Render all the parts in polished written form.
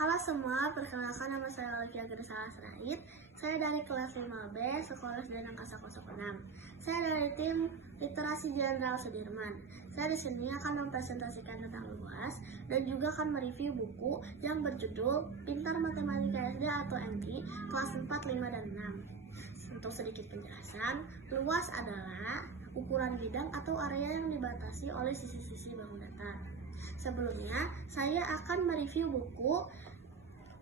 Halo semua, perkenalkan nama saya Olivia Grisala Seraid. Saya dari kelas 5B, Sekolah SD Angkasa 06. Saya dari tim Literasi Jenderal Sudirman. Saya di sini akan mempresentasikan tentang luas dan juga akan mereview buku yang berjudul Pintar Matematika SD atau MT kelas 4, 5, dan 6. Untuk sedikit penjelasan, luas adalah ukuran bidang atau area yang dibatasi oleh sisi-sisi bangun datar. Sebelumnya, saya akan mereview buku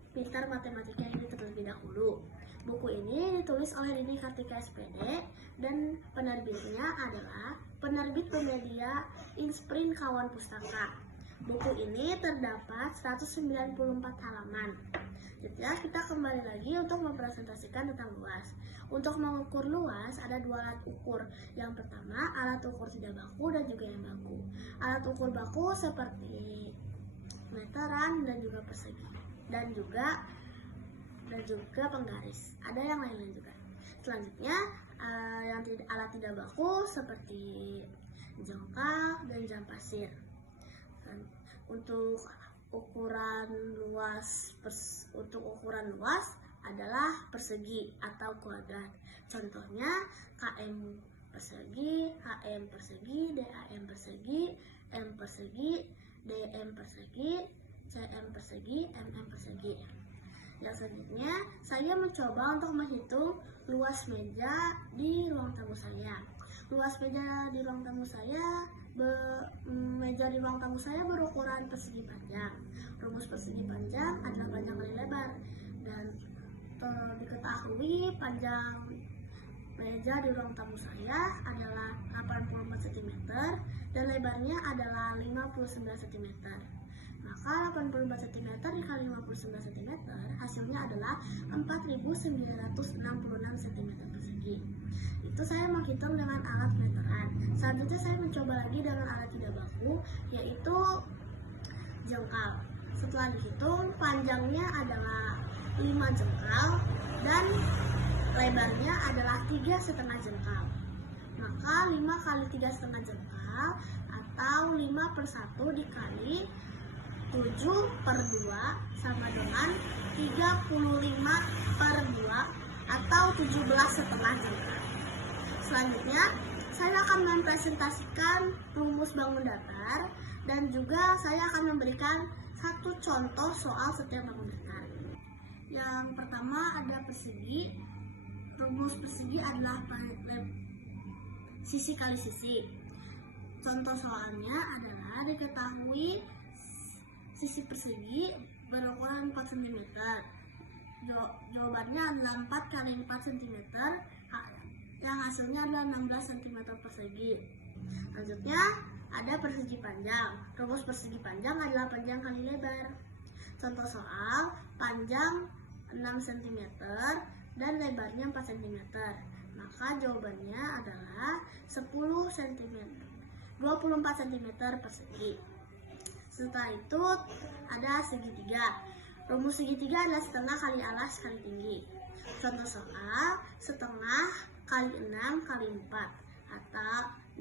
Pintar Matematika ini terlebih dahulu. Buku ini ditulis oleh Rini Kartika SPD dan penerbitnya adalah penerbit Pemedia Insprint Kawan Pustaka. Buku ini terdapat 194 halaman. Jadi kita kembali lagi untuk mempresentasikan tentang luas. Untuk mengukur luas ada dua alat ukur. Yang pertama alat ukur tidak baku dan juga yang baku. Alat ukur baku seperti meteran dan juga persegi dan juga penggaris. Ada yang lain juga. Selanjutnya alat tidak baku seperti jengkal dan jam pasir. Untuk ukuran luas adalah persegi atau kuadrat. Contohnya km persegi, HM persegi, DAM persegi, M persegi, DM persegi, CM persegi, MM persegi. Yang selanjutnya, saya mencoba untuk menghitung luas meja di ruang tamu saya. Luas meja di ruang tamu saya berukuran persegi panjang. Rumus persegi panjang adalah panjang kali lebar, dan diketahui panjang meja di ruang tamu saya adalah 84 cm dan lebarnya adalah 59 cm. Maka 84 cm dikali 59 cm hasilnya adalah 4966 cm persegi. Itu saya menghitung dengan alat meteran. Selanjutnya saya mencoba lagi dengan alat tidak baku, yaitu jengkal. Setelah dihitung, panjangnya adalah 5 jengkal dan lebarnya adalah 3,5 jengkal. Maka 5 kali 3,5 jengkal atau 5/1 dikali 7/2 sama dengan 35/2 atau 17,5 jengkal. Selanjutnya, saya akan mempresentasikan rumus bangun datar dan juga saya akan memberikan satu contoh soal setiap bangun datar. Yang pertama adalah persegi. Rumus persegi adalah sisi kali sisi. Contoh soalnya adalah diketahui sisi persegi berukuran 4 cm. Jawabannya adalah 4 kali 4 cm, yang hasilnya adalah 16 cm persegi. Selanjutnya ada persegi panjang. Rumus persegi panjang adalah panjang kali lebar. Contoh soal, panjang 6 cm dan lebarnya 4 cm. Maka jawabannya adalah 10 cm, 24 cm persegi. Setelah itu ada segitiga. Rumus segitiga adalah setengah kali alas kali tinggi. Contoh soal, setengah kali 6 kali 4.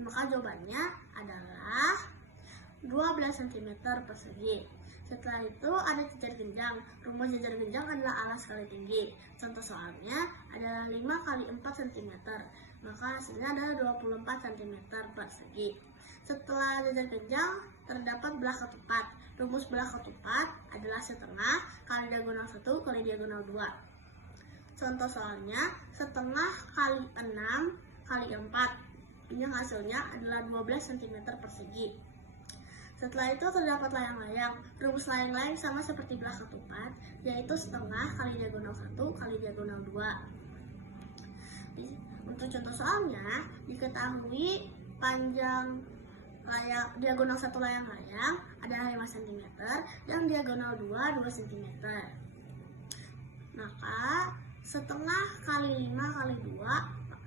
Maka jawabannya adalah 12 cm persegi. Setelah itu ada jejer genjang. Rumus jejer genjang adalah alas kali tinggi. Contoh soalnya adalah 5 kali 4 cm. Maka hasilnya adalah 24 cm persegi. Setelah jejer genjang terdapat belah ketupat. Rumus belah ketupat adalah setengah kali diagonal 1 kali diagonal 2. Contoh soalnya setengah kali 6 kali 4. Yang hasilnya adalah 12 cm persegi. Setelah itu terdapat layang-layang. Rumus layang-layang sama seperti belah ketupat, yaitu setengah kali diagonal 1 kali diagonal 2. Untuk contoh soalnya, diketahui panjang diagonal 1 layang-layang adalah 5 cm dan diagonal 2 cm. Maka setengah kali 5 kali 2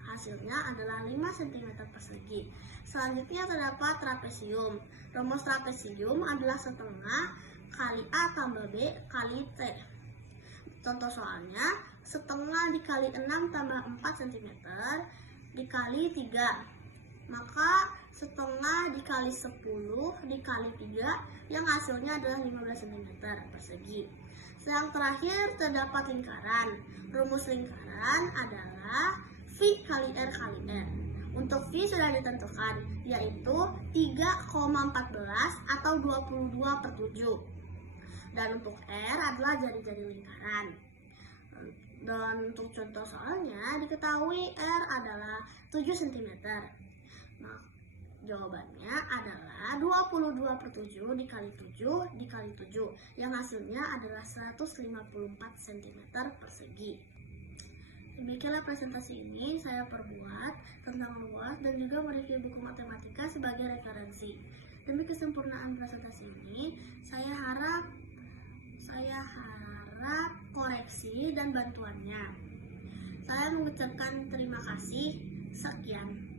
hasilnya adalah 5 cm persegi. Selanjutnya terdapat trapesium. Rumus trapesium adalah setengah kali A tambah B kali T. Contoh soalnya, setengah dikali 6 tambah 4 cm dikali 3. Maka setengah dikali 10 dikali 3 yang hasilnya adalah 15 cm persegi. Yang terakhir terdapat lingkaran. Rumus lingkaran adalah V kali R kali R. Untuk V sudah ditentukan, yaitu 3,14 atau 22/7. Dan untuk R adalah jari-jari lingkaran. Dan untuk contoh soalnya diketahui R adalah 7 cm. Nah, jawabannya adalah 22/7 dikali 7 dikali 7, yang hasilnya adalah 154 cm persegi. Demikianlah presentasi ini saya perbuat tentang luas dan juga mereview buku matematika sebagai referensi. Demi kesempurnaan presentasi ini, saya harap koreksi dan bantuannya. Saya mengucapkan terima kasih. Sekian.